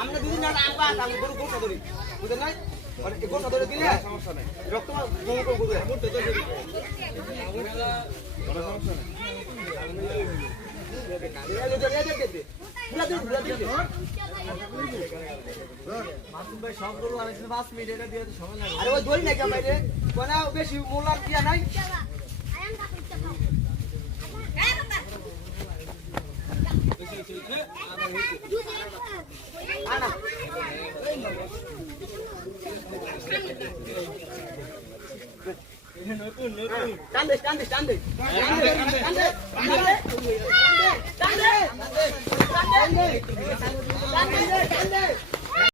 আমরা দুদিন ধরে বুঝলেন না গোটা ধরে দিলে সমস্যা নাই রক্ত আরে ওই ধরি না কেমন রে কোনা বেশি মোলার দিয়া নাই আনা টান্দে টান্দে টান্দে টান্দে টান্দে টান্দে টান্দে টান্দে টান্দে